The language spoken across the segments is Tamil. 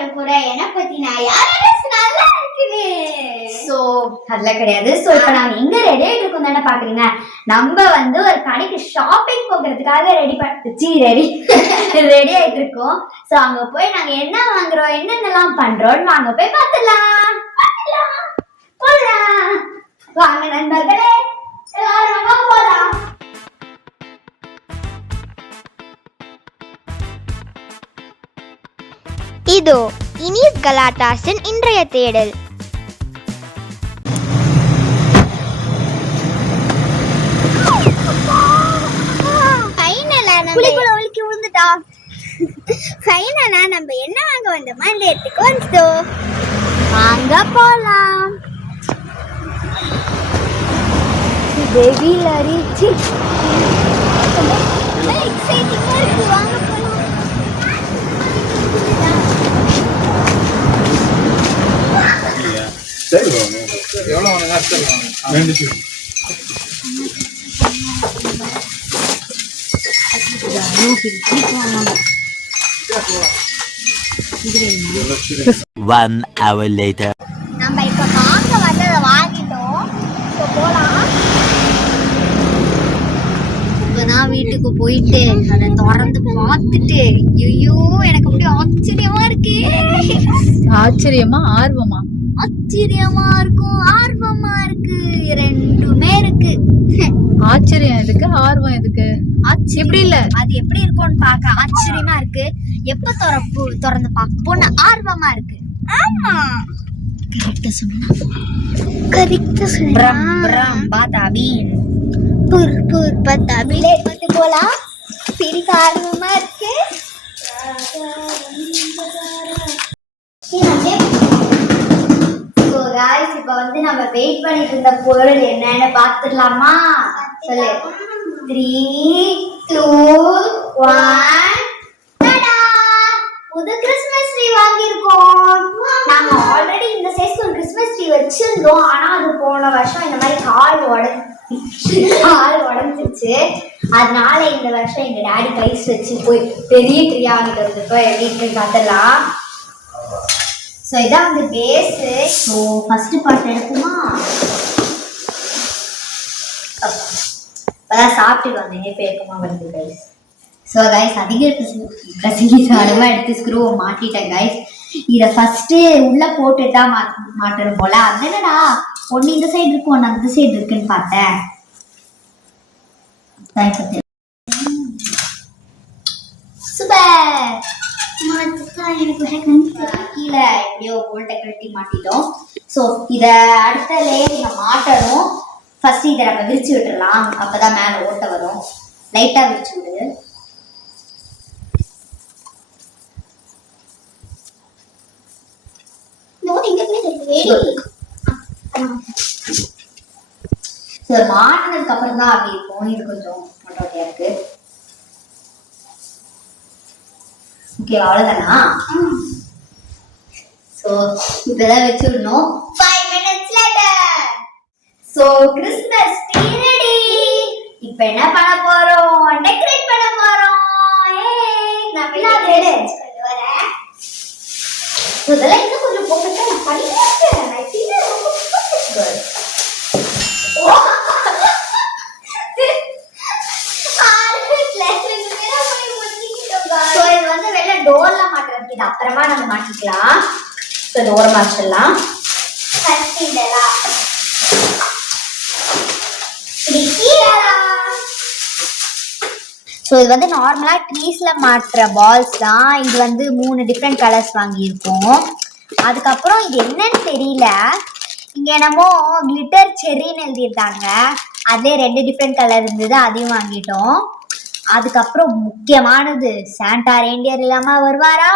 பண்ண போறேன். என்ன பத்தி நான் நல்லா இருக்குன்னு சோ அதெல்லாம் கிடையாது. சோ இப்ப நாங்க எங்க ரெடி ஆயிட்டு இருக்கோம் தானே பாக்குறீங்க. நம்ம வந்து ஒரு கடைக்கு ஷாப்பிங் போகிறதுக்காக ரெடி ஆயிட்டு இருக்கோம். சோ அங்க போய் நாங்க என்ன வாங்குறோம் என்னென்னலாம் பண்றோம் வாங்க போய் பார்த்துலாம். போலாம் வாங்க நண்பர்களே, எல்லாரும் போலாம். இதோ இனிஸ் கலாட்டாஸின் இன்றைய தேடல். ஃபைனலா நம்ம என்ன வாங்க வந்தோமா இந்த இடத்துக்கு வந்துட்டோம். வாங்க போலாம். வெயில் அரிச்சு எக்ஸைட்டிங்கா இருக்கு. வாங்க போலாம். எவ்வளோ One hour later. நம்ம இப்ப வாங்க வந்ததை வாங்கிட்டோம். போலாம். இப்பதான் வீட்டுக்கு போயிட்டு அதை திறந்து பார்த்துட்டு ஐயோ எனக்கு அப்படியே ஆச்சரியமா இருக்கு. ஆச்சரியமா ஆர்வமா? ஆச்சரியமா இருக்கும், ஆர்வமா இருக்கு, ரெண்டுமே இருக்கு. ஆச்சரியம் எதுக்கு ஆர்வம் எதுக்கு? எப்படி இல்ல அது எப்படி இருக்கும்னு பார்க்க ஆச்சரியமா இருக்கு. எப்ப திறந்து பார்க்க போன ஆர்வமா இருக்கு. ஆமா கரெக்டா சொன்னா பிரம் பிரம் பாதாபீன் புர் புர் பாதாபீன் வந்து போலாம். பிரிக்க ஆர்வமா இருக்கு. இப்ப வந்து நம்ம வெயிட் பண்ணிட்டு இருந்த பொருள் என்னன்னு பாத்துடலாமா? சொல்லு. 3, 2, 1. புது கிறிஸ்மஸ் ட்ரீ வாங்கியிருக்கோம். நாங்க ஆல்ரெடி இந்த சைஸ்க்கு ஒரு கிறிஸ்மஸ் ட்ரீ வச்சிருந்தோம். ஆனா அது போன வருஷம் இந்த மாதிரி கால் உடஞ்சிருச்சு. அதனால இந்த வருஷம் எங்க டாடி கைஸ் வச்சு போய் பெரிய ட்ரீ வாங்கிட்டு வந்துருக்கோம். எப்படி இருக்குன்னு பார்த்துடலாம். ஸோ இதான் வந்து பேஸு. ஸோ ஃபர்ஸ்ட் பார்ட் எடுப்போமா? இப்போதான் சாப்பிட்டு வந்தேன். பேக்கமா வருது கைஸ். ஸோ கைஸ் அதிக கசிங்கிசாரமாக எடுத்து ஸ்க்ரூவை மாட்டிட்டேன் கைஸ். இதை ஃபர்ஸ்ட்டு உள்ளே போட்டுட்டு தான் மாட்டணும் போல. அது என்னடா ஒன்று இந்த சைடு இருக்கு ஒன்று அந்த சைடு இருக்குன்னு பார்த்தேன். சூப்பர். கீழே எப்படியோ போல்ட்டை கழட்டி மாட்டிட்டோம். ஸோ இதை அடுத்த லேயர் இங்கே மாட்டணும். ஃபர்ஸ்ட் இதை நம்ம விரிச்சு விட்டுடலாம். அப்பதான் மேலே ஓட்ட வரும். லைட்டா விரிச்சு விடுது. மாட்டினதுக்கு அப்புறம் தான் அப்படி இருக்கும். இது கொஞ்சம் மொட்டையா இருக்கு. ஓகே அவ்வளவுதானா? சோ இப்பதான் வச்சிடணும். 5 minutes later. So Christmas tree ready. இப்போ என்ன பண்ண போறோம்? டெக்கரேட் பண்ண போறோம். நான் எல்லாம் ரெடி கொண்டு வரேன். இதெல்லாம் இன்னும் கொஞ்சம் போட்டுட்டா நான் பண்ணிட்டேன். நான் ஃபீல் ரொம்ப குட். ஸோ இது வந்து வெளில டோர்லாம் மாட்டுறதுக்கு இது அப்புறமா நம்ம மாட்டிக்கலாம். ஸோ டோர் மாற்றலாம். ஸோ இது வந்து நார்மலா ட்ரீஸ்ல மாட்டுற பால்ஸ் தான். இது வந்து 3 டிஃப்ரெண்ட் கலர்ஸ் வாங்கியிருக்கோம். அதுக்கப்புறம் இது என்னன்னு தெரியல. இங்க என்னமோ கிளிட்டர் செர்ரின்னு எழுதியிருந்தாங்க. அதுலேயே 2 டிஃப்ரெண்ட் கலர் இருந்தது, அதையும் வாங்கிட்டோம். அதுக்கப்புறம் முக்கியமானது சாண்டா ரெயின்டியர் இல்லாம வருவாரா,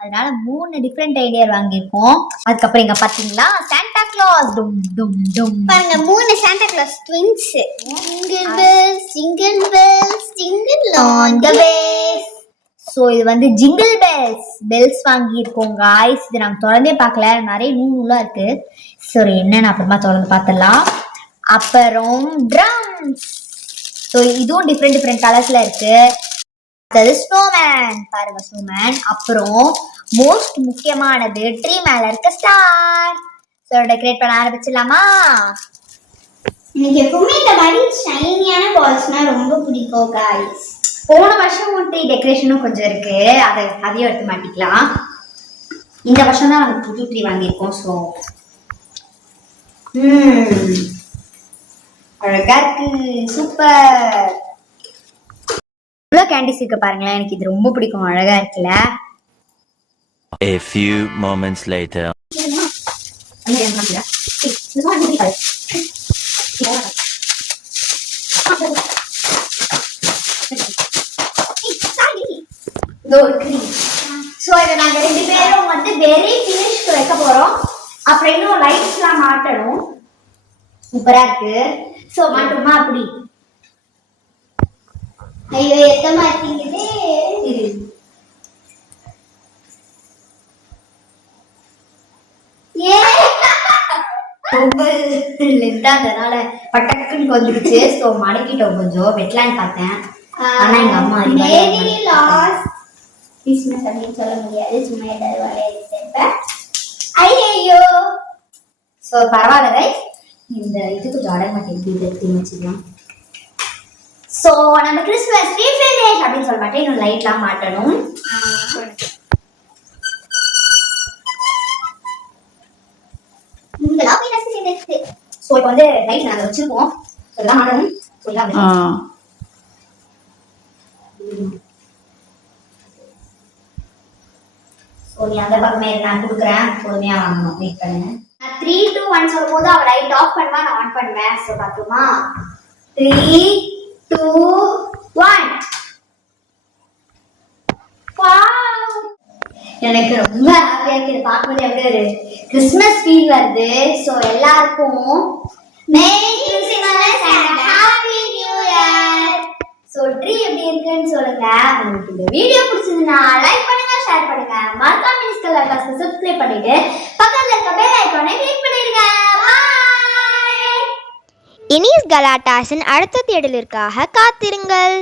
அதனால 3 டிஃப்ரெண்ட் ரெயின்டியர் வாங்கியிருக்கோம். அதுக்கப்புறம் இங்க பாத்தீங்களா சாண்டா கிளாஸ். டும் டும் டும் பாருங்க 3 Santa Claus twins. Single bells single bells single on the way. So இது வந்து ஜிங்கிள் பெல்ஸ் வாங்கியிருக்கோம் காய்ஸ். இது நாங்கள் திறந்தே பார்க்கல, நிறைய நூலாம் இருக்கு. சரி என்னன்னு அப்புறமா திறந்து பார்த்துடலாம். அப்புறம் ட்ரம்ஸ். ஸோ இதுவும் டிஃப்ரெண்ட் கலர்ஸ்ல இருக்கு. அது ஸ்னோமேன் பாருங்க ஸ்னோமேன். அப்புறம் மோஸ்ட் முக்கியமானது ட்ரீ மேல இருக்க ஸ்டார். ஸோ டெக்கரேட் பண்ண ஆரம்பிச்சிடலாமா? எனக்கு எப்பவுமே இந்த மாதிரி ஷைனியான பால்ஸ்னா ரொம்ப பிடிக்கும் guys. போன வருஷம் ட்ரீ டெக்கரேஷனும் கொஞ்சம் இருக்கு, அதையும் எடுத்து மாட்டிக்கலாம். இந்த வருஷம் தான் நாங்கள் புது ட்ரீ வாங்கியிருக்கோம். ஸோ அழகா இருக்கு, சூப்பர். இவ்வளோ கேண்டிஸ் இருக்கு பாருங்களேன், எனக்கு இது ரொம்ப பிடிக்கும், அழகா இருக்குல்ல. A few moments later. So இதை நாங்கள் 2 பேரும் வந்து வெரி ஃபினிஷ்க்கு வைக்க போகிறோம். அப்புறம் இன்னும் லைட்ஸ்லாம் மாட்டணும். சூப்பரா இருக்கு. ஸோ மாட்டுமா அப்படி? ஐயோ எத்த மாட்டேங்குது. ரொம்ப லென்த்தா அதனால பட்டக்குன்னு வந்துருச்சு. ஸோ மடக்கிட்டோம், கொஞ்சம் வெட்டலான்னு பார்த்தேன். ஆனா எங்க அம்மா மேரி லாஸ்ட் கிறிஸ்மஸ் அப்படின்னு சொல்ல முடியாது, சும்மா ஏதாவது வரையிருப்பேன். ஐயோ ஸோ பரவாயில்ல கைஸ், இந்த இதுக்கு ஜாட மாட்டேங்குது, இதை எடுத்து வச்சுக்கலாம். ஸோ நம்ம கிறிஸ்மஸ் ட்ரீ ஃபினிஷ் அப்படின்னு சொல்ல மாட்டேன், இன்னும் லைட்லாம் மாட்டணும். ஸோ இப்போ வந்து லைட் நாங்கள் வச்சிருக்கோம், இதெல்லாம் மாட்டணும். ஸோ நீ அந்த பக்கமே நான் கொடுக்குறேன், பொறுமையாக வாங்கணும், வெயிட் பண்ணுங்க. நான் 3, 2, 1 சொல்லும் போது அவள் லைட் ஆஃப் பண்ணுவா, நான் ஆன் பண்ணுவேன். ஸோ பார்த்துமா? 3, 2, 1. எனக்கு ரொம்ப ஹாப்பியா இருக்கு, பார்க்கும்போது எப்படி ஒரு கிறிஸ்மஸ் ஃபீல் வருது. ஸோ எல்லாருக்கும் merry Christmas and happy new year. So tree எப்படி இருக்குன்னு சொல்லுங்க. உங்களுக்கு இந்த வீடியோ பிடிச்சதுன்னா லைக் பண்ணுங்க, ஷேர் பண்ணுங்க, மறக்காம மினிஸ்கல் அக்காஸ்க்கு சப்ஸ்கிரைப் பண்ணிட்டு பக்கத்துல இருக்க பெல் ஐகானை கிளிக் பண்ணிடுங்க. பாய். இனிஸ் கலாட்டாஸின் அடுத்த தேடலிற்காக காத்திருங்கள்.